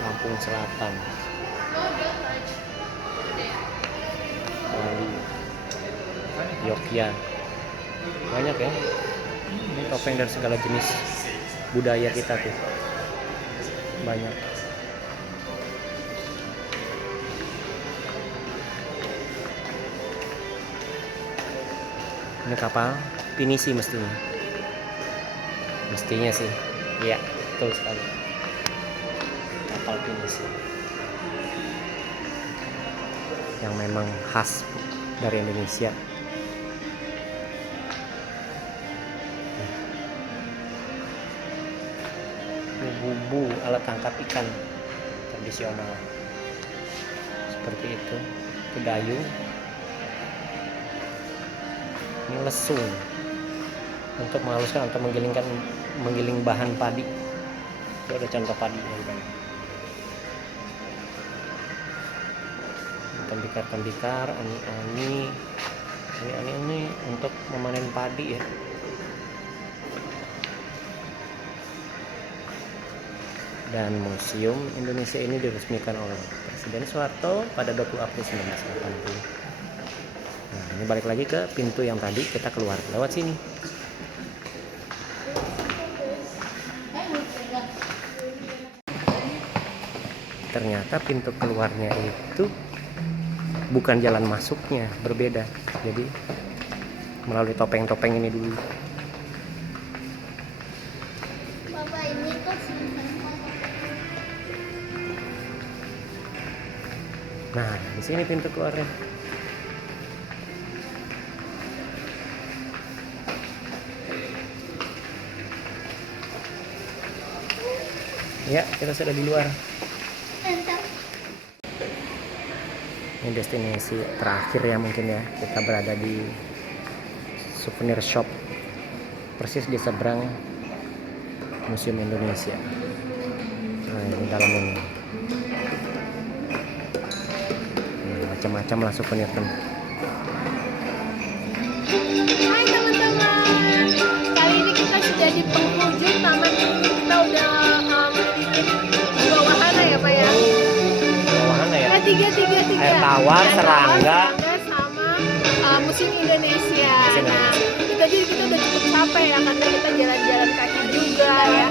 Lampung Selatan. Bali. Yogyakarta. Banyak ya. Ini topeng dari segala jenis budaya kita tuh. Banyak. Ini kapal pinisi mestinya. Mestinya sih. Iya, betul sekali. Kapal pinisi. Yang memang khas dari Indonesia. Bubu alat tangkap ikan tradisional. Seperti itu. Itu dayung. Ini lesung. untuk menghaluskan atau menggiling bahan padi. Itu ada contoh padi. Tembikar, ani-ani ini untuk memanen padi ya. Dan Museum Indonesia ini diresmikan oleh Presiden Soeharto pada 20 April 1980. Nah, ini balik lagi ke pintu yang tadi kita keluar lewat sini. Ternyata pintu keluarnya itu bukan jalan masuknya, berbeda. Jadi melalui topeng-topeng ini dulu. Bapak ini kok Nah, di sini pintu keluarnya. Ya, kita sudah di luar. Ini destinasi terakhir ya mungkin ya. Kita berada di souvenir shop persis di seberang Museum Indonesia. Nah, ini dalam ini. Macam-macam lah souvenir kan. Hai teman-teman, kali ini kita sudah di penghujung taman ini. Kita udah dua wahana ya Pak ya? Wahana ya? Tiga. Air tawar, serangga, sama Museum Indonesia. Museum Nah, Indonesia. kita udah cukup capek ya karena kita jalan-jalan kaki juga ya.